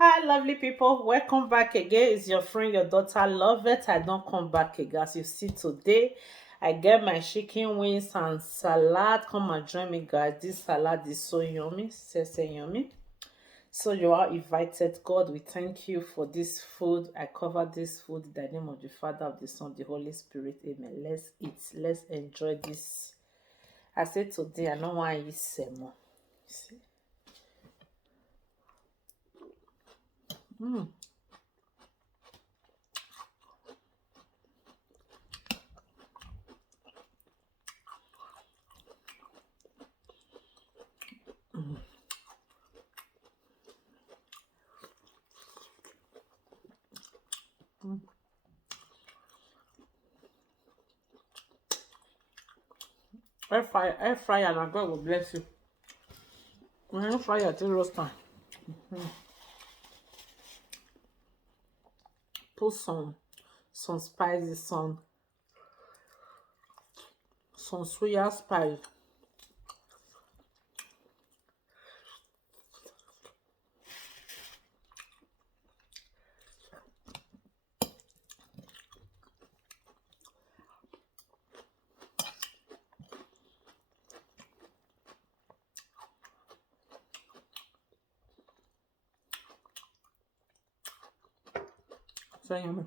Hi, lovely people. Welcome back again. It's your friend, your daughter, Love It. I don't come back again. As you see today, I get my chicken wings and salad. Come and join me, guys. This salad is so yummy. Say yummy. So you are invited. God, we thank you for this food. I cover this food in the name of the Father, of the Son, of the Holy Spirit. Amen. Let's eat. Let's enjoy this. I said today, I don't want to eat semo. See? Mm. Air fryer, and God will bless you. When you fry it till roast time, put some spices, some soya spice. So yummy.